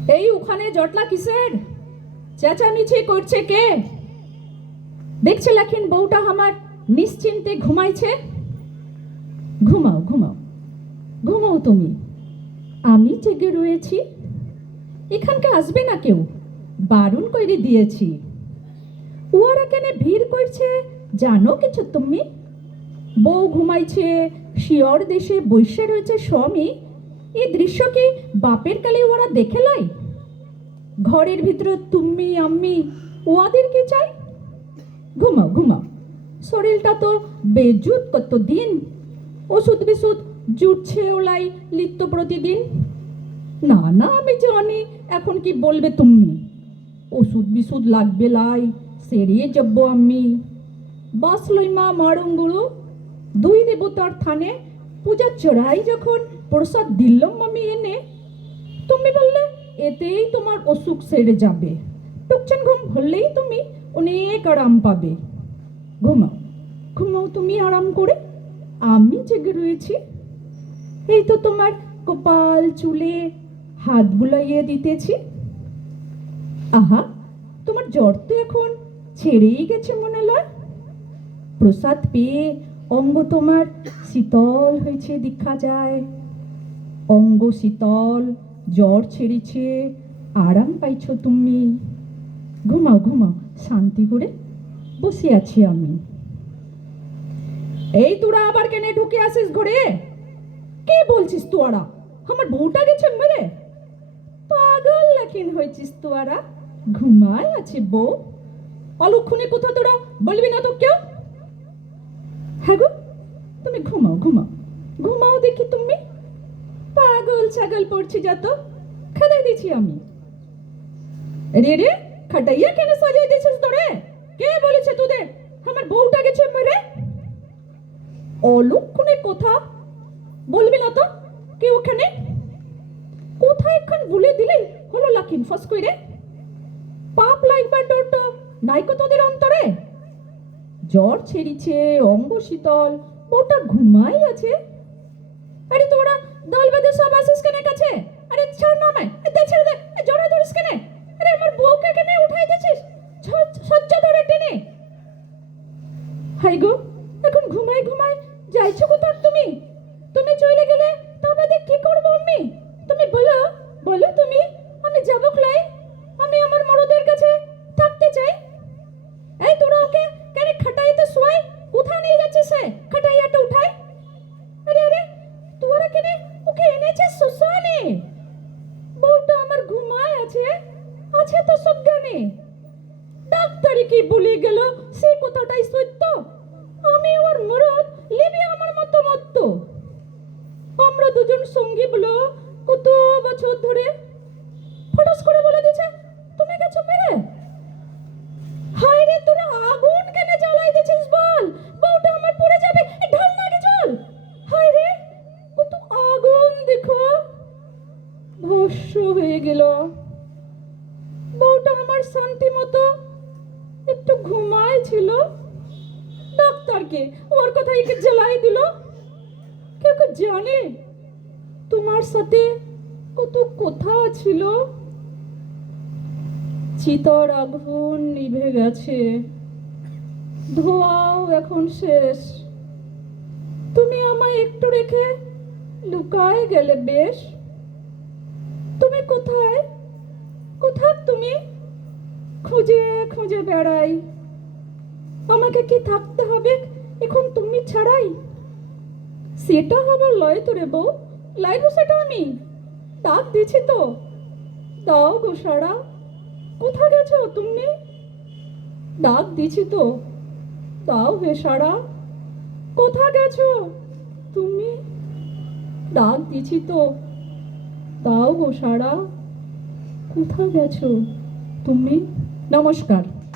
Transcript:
এই ওখানে জটলা কিসের? চেঁচামেচি করছে কে? দেখছে লেখিন বউটা আমার নিশ্চিন্তে ঘুমাইছে। ঘুমাও ঘুমাও ঘুমাও তুমি, আমি জেগে রয়েছি। এখানকে আসবে না কেউ, বারণ করে দিয়েছি। উহারা কেন ভিড় করছে জানো কিছু তুমি? বউ ঘুমাইছে, শিয়র দেশে বৈশে রয়েছে স্বামী। এই দৃশ্য কি বাপের কালে ওরা দেখে লাই? ঘরের ভিতরে তুমি আমি, ওদের কি চাই? ঘুমাও ঘুমাও, শরীরটা তো বেজুত কতদিন। ওষুধ বিশুধ জুটছে ওলাই লিত্ত প্রতিদিন। না না, আমি জানি এখন কি বলবে তুমি। ওষুধ বিশুধ লাগবে লাই, সেরিয়ে যাব আমি। বাসলই মা মারঙ্গুলো, দুই দেবতার থানে পূজা চড়াই যখন প্রসাদ দিলাম আমি এনে, তুমি বললে এতেই তোমার অসুখ সেরে যাবে। টুকচান ঘুম হলেই তুমি অনেক আরাম পাবে। ঘুমাও ঘুমাও তুমি আরাম করে, আমি জেগে রয়েছি। এই তো তোমার কপাল চুলে হাত বুলাইয়ে দিতেছি। আহা, তোমার জ্বর তো এখন ছেড়েই গেছে মনে লয়। প্রসাদ পেয়ে অঙ্গ তোমার শীতল হয়েছে দেখা যায়। অঙ্গ শীতল, জ্বর ছেড়েছে, আরাম পাইছ তুমি। ঘুমাও ঘুমাও, শান্তি করে বসে আছি আমি। এই তোরা আবার কেন ঢুকে আসিস ঘরে? কে বলছিস তোরা? আমার বউটা গেছে মেরে? পাগল লাখিন হয়েছিস তোরা? ঘুমায় আছে বউ, অলক্ষণে কোথাও তোরা বলবি না তো কেউ? হ্যাঁ গো, তুমি ঘুমাও ঘুমাও ঘুমাও দেখি তুমি। পাগল ছাগল পড়ছি যত, খাদাই দিছি আমি। রে রে, খাটাইয়া কেন সাজাই দিছিস তোরে? কে বলেছে তোদের আমার বউটা গেছে মেরে? অলক্ষণে কথা বলবি না তো কেউ ওখানে? কোথায় এখন ভুলে দিলে হলো লাখিন ফস কইরে। পাপ লাগবার ডর তো নাইকো তোদের অন্তরে? জ্বর ছেড়িছে, অঙ্গ শীতল, ওটা ঘুমাই আছে। আরে তোরা দল বেঁধে সব আসিস কেনে কাছে? আরে ছাড় না আমায়, দে ছেড়ে দে, জড়া ধরিস কেনে? আরে আমার বউকে কেনে উঠাই দিছিস সজ্জা ধরে টেনে? হাই গো, এখন ঘুমাই ঘুমাই যাইছো কোথায় তুমি? তুমি চলে গেলে তবে কি করবো আমি? তুমি বলো বলো তুমি, আমি যাবো ক্লাই? আমি আমার মরদের কাছে থাকতে চাই। এই তোরা ওকে কেন খাটাইতে শোয়? কোথায় নিয়ে যাচ্ছে সে? খাটাইয়াটা উঠাই। আরে আরে, তোরা কেন ওকে এনেছিস শ্মশানে? বউটা আমার ঘুমায় আছে, আছে তো সজ্ঞানে। ডাক্তারি কি বলে গেল সে কথাটাই সত্য। আমি ওর মরদ, লিবি আমার মতো মত। আমরা দুজন সঙ্গী বলো কত বছর ধরে। ফটাস করে বলে দিছে তুমি গেছো মেরে। হায় রে, তোরা আগুন কেন জ্বালাই দিছিস বল? বউটা আমার পড়ে যাবে, ঢাল না আগে জল। হায় রে, কত আগুন দেখো, ভস্ম হয়ে গেল। বউটা আমার শান্তি মতো একটু ঘুমায় ছিল, ডাক্তারকে ওর কথা একে জ্বালাই দিল। কেউ কেউ জানে তোমার সাথে কত কথা ছিল? চিতার আগুন নিভে গেছে, ধোঁয়াও এখন শেষ। তুমি আমায় একটু রেখে লুকায় গেলে বেশ। তুমি কোথায় কোথায় তুমি? খুঁজে খুঁজে বেড়াই, আমাকে কি থাকতে হবে এখন তুমি ছাড়াই? সেটা হবার লয় তো রে বউ, লাইব সেটা আমি। ডাক দিছি তো, দাও গো সারা। কোথা গেছো তুমি? ডাক দিছি তো, দাও হে সারা। কোথা গেছো তুমি? ডাক দিছি তো, দাও গো সারা। কোথা গেছো তুমি? নমস্কার।